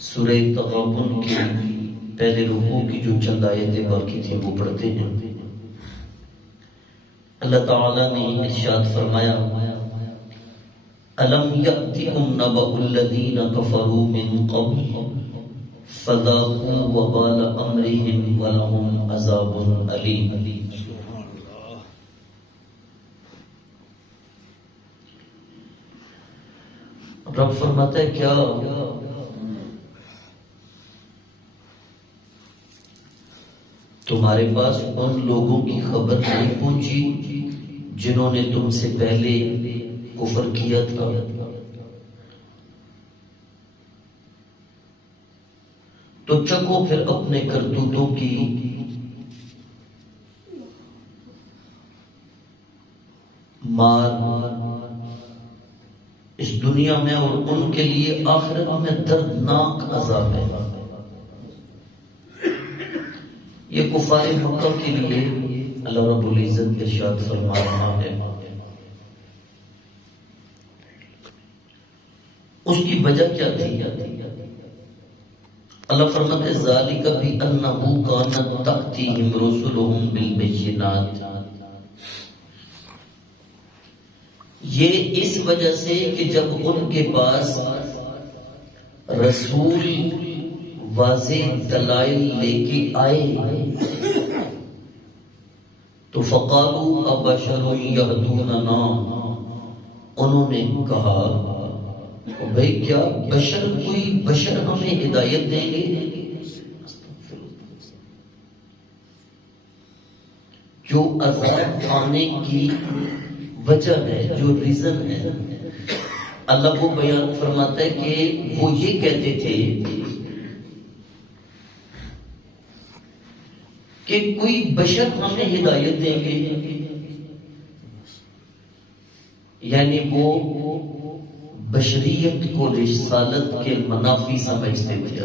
سورہ تغابن کی پہلے رکوع کی جو چند آیتیں باقی تھیں وہ پڑھتے ہیں۔ اللہ تعالیٰ نے ارشاد فرمایا أَلَمْ يَأْتِكُمْ نَبَأُ الَّذِينَ كَفَرُوا مِنْ قَبْلُ فَذَاقُوا وَبَالَ أَمْرِهِمْ وَلَهُمْ عَذَابٌ أَلِيمٌ۔ رب فرماتا ہے کیا تمہارے پاس ان لوگوں کی خبر نہیں پہنچی جنہوں نے تم سے پہلے کفر کیا تھا؟ تو چکو پھر اپنے کرتوتوں کی مار اس دنیا میں، اور ان کے لیے آخرت میں دردناک عذاب ہے۔ یہ کفار مکہ کے لیے اللہ رب العزت ارشاد فرما رہا ہے۔ اس کی وجہ کیا تھی؟ اللہ فرماتا ہے ذالک بأنہ کانت تأتیہم رسلہم بالبینات، یہ اس وجہ سے کہ جب ان کے پاس رسول واضح دلائل لے کے آئے تو فقالوا ابشر یہدوننا، انہوں نے کہا بھئی کیا کوئی بشر ہمیں ہدایت دیں گے؟ جو عذاب آنے کی وجہ ہے، جو ریزن ہے، اللہ کو بیان فرماتا ہے کہ وہ یہ کہتے تھے کہ کوئی بشر ہمیں ہدایت دیں گے، یعنی وہ بشریت کو رسالت کے منافی سمجھتے تھے،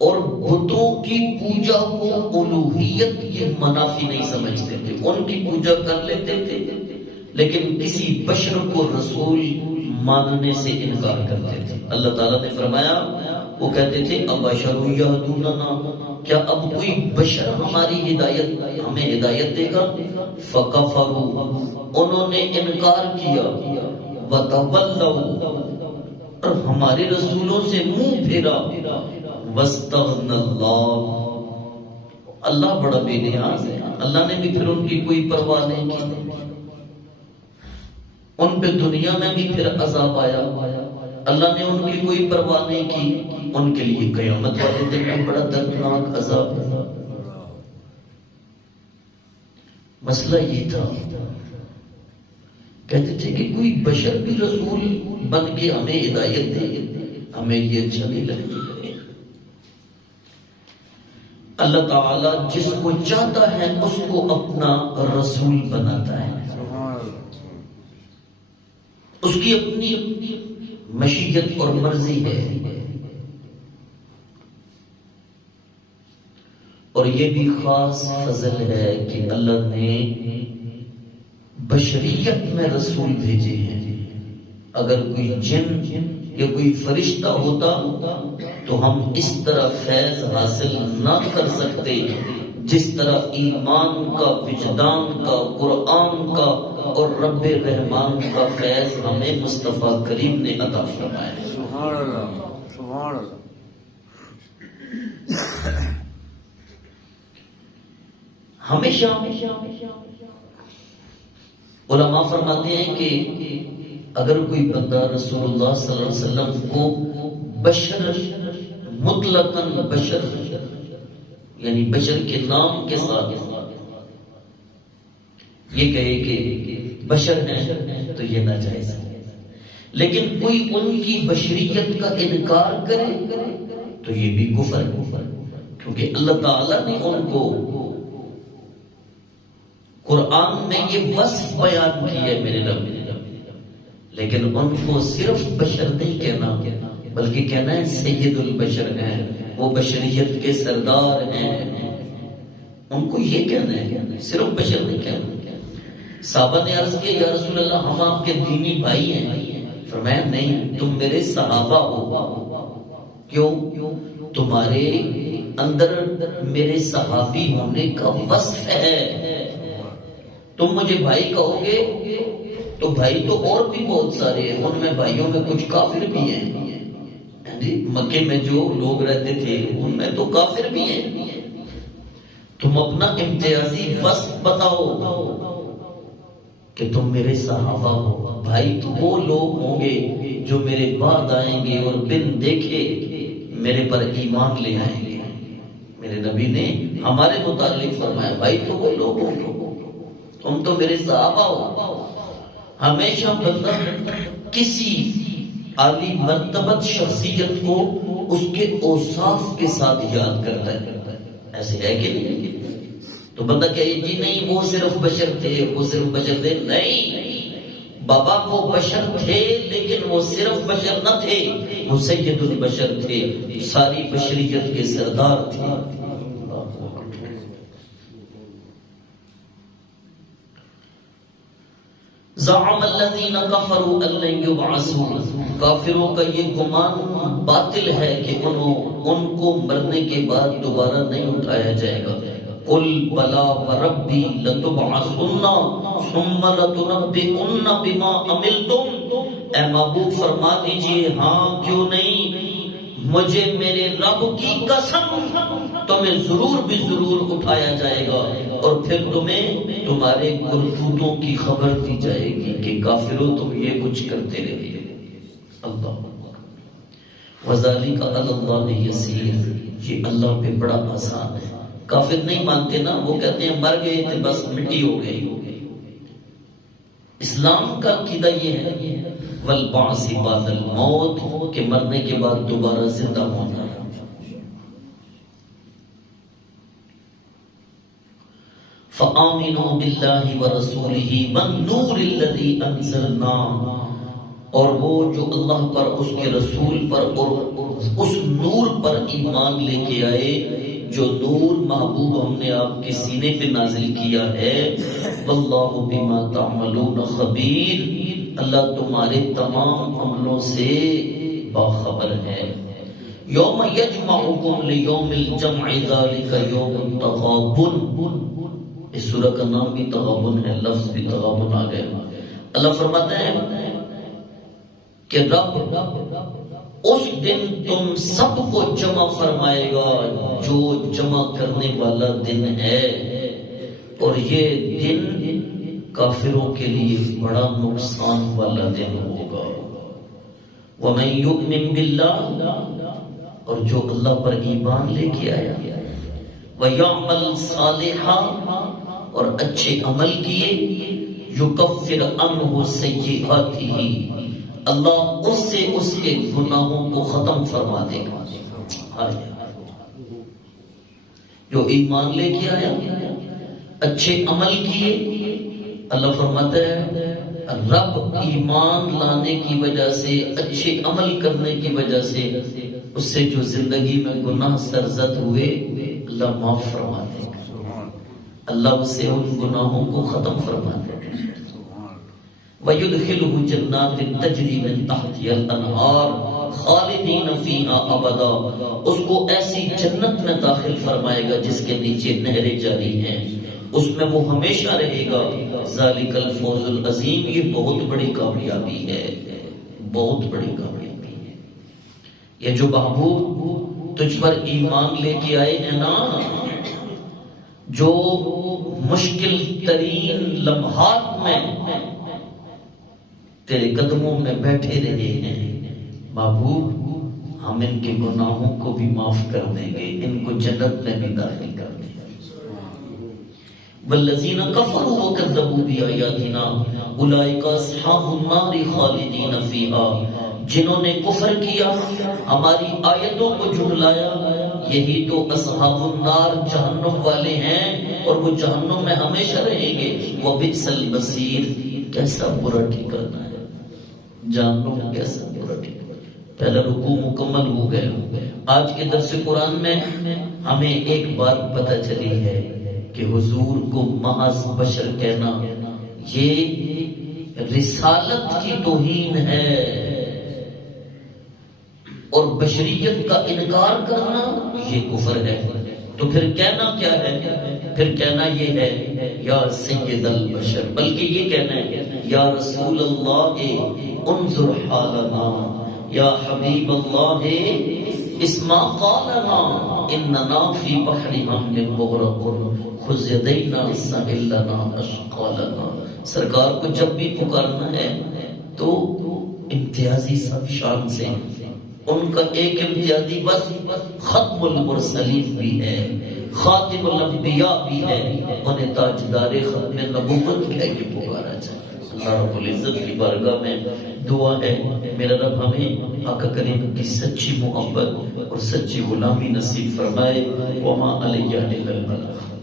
اور بتوں کی پوجا کو الوہیت کے منافی نہیں سمجھتے تھے۔ ان کی پوجا کر لیتے تھے لیکن کسی بشر کو رسول ماننے سے انکار کرتے تھے۔ اللہ تعالیٰ نے فرمایا وہ کہتے تھے ابشر یہدوننا، کیا اب کوئی بشر ہمیں ہدایت دے گا؟ فکفروا، انہوں نے انکار کیا، وتولوا، اور ہمارے رسولوں سے منہ پھیرا، واستغنى اللہ بڑا بے نیاز ہے، اللہ نے بھی پھر ان کی کوئی پرواہ نہیں کی، ان پہ دنیا میں بھی پھر عذاب آیا، اللہ نے ان کی کوئی پرواہ نہیں کی، ان کے لیے قیامت والے دن میں بڑا دردناک عذاب ہے۔ مسئلہ یہ تھا، کہتے تھے کہ کوئی بشر بھی رسول بن کے ہمیں ہدایت دے، ہمیں یہ اچھا نہیں لگتا۔ اللہ تعالیٰ جس کو چاہتا ہے اس کو اپنا رسول بناتا ہے، اس کی اپنی مشیت اور مرضی ہے، اور یہ بھی خاص فضل ہے کہ اللہ نے بشریت میں رسول بھیجے ہیں۔ اگر کوئی جن یا کوئی فرشتہ ہوتا تو ہم اس طرح فیض حاصل نہ کر سکتے جس طرح ایمان کا، وجدان کا، قرآن کا اور رب رحمان کا فیض ہمیں مصطفیٰ کریم نے عطا فرمایا ہے۔ سبحان اللہ، سبحان اللہ۔ ہمیشہ علماء فرماتے ہیں کہ اگر کوئی بندہ رسول اللہ صلی اللہ علیہ وسلم کو بشر مطلقاً بشر یعنی بشر کے نام کے ساتھ یہ کہے کہ بشر ہیں تو یہ ناجائز ہے، لیکن کوئی ان کی بشریت کا انکار کرے تو یہ بھی کفر ہے، کیونکہ اللہ تعالیٰ نے ان کو قرآن میں یہ وصف بیان کی ہے میرے رب، لیکن ان کو صرف بشر نہیں کہنا بلکہ کہنا ہے سید البشر ہیں، وہ بشریت کے سردار ہیں، ان کو یہ کہنا ہے، صرف بشر نہیں کہنا۔ صحابہ نے عرض کیا یا رسول اللہ ہم آپ کے دینی بھائی ہیں، فرمایا نہیں، تم میرے صحابہ ہو. کیوں؟ تمہارے اندر میرے صحابی ہونے کا وصف ہے. تم مجھے بھائی کہو گے تو بھائی تو اور بھی بہت سارے ہیں، ان میں بھائیوں میں کچھ کافر بھی ہیں جی. مکے میں جو لوگ رہتے تھے ان میں تو کافر بھی ہیں. تم اپنا امتیازی وصف بتاؤ کہ تم میرے صحابہ ہو. بھائی تو وہ لوگ ہوں گے جو میرے بعد آئیں گے اور بن دیکھے میرے پر ایمان لے آئیں گے. میرے نبی نے ہمارے متعلق فرمایا بھائی تو وہ لوگ ہوں گے، تم تو میرے صحابہ ہو. ہمیشہ بندہ کسی عالی مرتبت شخصیت کو اس کے اوصاف کے ساتھ یاد کرتا ہے. ایسے ہے کہ نہیں؟ تو بندہ کہے جی نہیں وہ صرف بشر تھے، وہ صرف بشر تھے. نہیں بابا، وہ بشر تھے لیکن وہ صرف بشر نہ تھے، وہ سید البشر تھے، ساری بشریت کے سردار تھے. زعم الذین کفروا ان لن یبعثوا، کافروں کا یہ گمان باطل ہے کہ ان کو مرنے کے بعد دوبارہ نہیں اٹھایا جائے گا. قل بلا وربی لتبعثن ثم لتنبئن بما عملتم. اے محبوب فرما دیجئے ہاں کیوں نہیں، مجھے میرے رب کی قسم تمہیں ضرور بھی ضرور اٹھایا جائے گا اور پھر تمہیں تمہارے کرتوتوں کی خبر دی جائے گی کہ کافروں تم یہ کچھ کرتے رہے. اللہ وذالک علی اللہ یسیر، یہ اللہ پہ بڑا آسان ہے. کافر نہیں مانتے نا، وہ کہتے ہیں مر گئے تھے بس مٹی ہو گئی. اسلام کا عقیدہ یہ ہے والبعث بعد الموت، کہ مرنے کے بعد دوبارہ زندہ ہونا. فآمنوا باللہ ورسولہ والنور الذی انزلنا، اور وہ جو اللہ پر، اس کے رسول پر اور اس نور پر ایمان لے کے آئے جو نور محبوب ہم نے آپ کے سینے پہ نازل کیا ہے. واللہ بما تعملون خبیر، اللہ تمہارے تمام عملوں سے باخبر ہے. یوم یجمعکم لیوم الجمع ذالک یوم التغابن، اس سورہ کا نام بھی تغابن ہے، لفظ بھی تغابن آ گیا. اللہ فرماتا ہے کہ رب اس دن تم سب کو جمع فرمائے گا جو جمع کرنے والا دن ہے، اور یہ دن کافروں کے لیے بڑا نقصان والا دن ہوگا. وَمَن يُؤْمِن بِاللَّهِ، اور جو اللہ پر ایمان لے کے آیا، وَيَعْمَلْ صَالِحًا، اور اچھے عمل کیے، يُكَفِّرْ عَنْهُ سَيِّئَاتِهِ، اللہ اس سے اس کے گناہوں کو ختم فرما دے گا. جو ایمان لے کے آیا، اچھے عمل کیے، اللہ فرماتا ہے رب ایمان لانے کی وجہ سے، اچھے عمل کرنے کی وجہ سے اس سے جو زندگی میں گناہ سرزد ہوئے اللہ معاف فرما دے گا. اللہ اس سے ان گناہوں کو ختم فرما دے گا. وَيُدْخِلُهُ جَنَّاتٍ تَجْرِي مِن تَحْتِهَا الْأَنْهَارُ خَالِدِينَ فِيهَا أَبَدًا، اس کو ایسی جنت میں داخل فرمائے گا جس کے نیچے نہریں جاری ہیں، اس میں وہ ہمیشہ رہے گا. ذَلِكَ الْفَوْزُ الْعَظِيمُ، یہ بہت بڑی کامیابی ہے، بہت بڑی کامیابی ہے. یہ جو محبوب تجھ پر ایمان لے کے آئے ہیں نا، جو مشکل ترین لمحات میں تیرے قدموں میں بیٹھے رہے ہیں، محبوب ہم ان کے گناہوں کو بھی معاف کر دیں گے، ان کو جنت میں بھی داخل کر دیں گے. والذین کفروا وکذبوا بآیاتنا اولئک اصحاب النار خالدین فیہا، جنہوں نے کفر کیا، ہماری آیتوں کو جھٹلایا، یہی تو اصحاب النار جہنم والے ہیں، اور وہ جہنم میں ہمیشہ رہیں گے. وبئس المصیر، کیسا برا ٹھکانہ ہے جہنم، کیسا برا ٹھکانہ. پہلا رکوع مکمل ہو گیا. آج کے درس قرآن میں ہمیں ایک بات پتہ چلی ہے کہ حضور کو محض بشر کہنا یہ رسالت کی توہین ہے، اور بشریت کا انکار کرنا یہ کفر ہے۔ تو پھر کہنا کیا ہے؟ پھر کہنا یہ ہے یا سید البشر، بلکہ یہ کہنا ہے یا رسول اللہ انظر حالنا، یا حبیب اللہ اسمع قالنا، اننا فی بحر ہم مغرق خذ یدینا سہل لنا اشقالنا۔ سرکار کو جب بھی پکارنا ہے تو امتیازی سب شان سے، ان کا ایک امتیازی بس ختم المرسلین بھی ہے، خاتم الانبیاء بھی ہے، انہیں تاجدار ختم نبوت کہہ کے پکارا جائے۔ اللہ رب العزت کی بارگاہ میں دعا ہے میرا رب ہمیں آقا کریم کی سچی محبت اور سچی غلامی نصیب فرمائے۔ وما علیہ الا البلاغ۔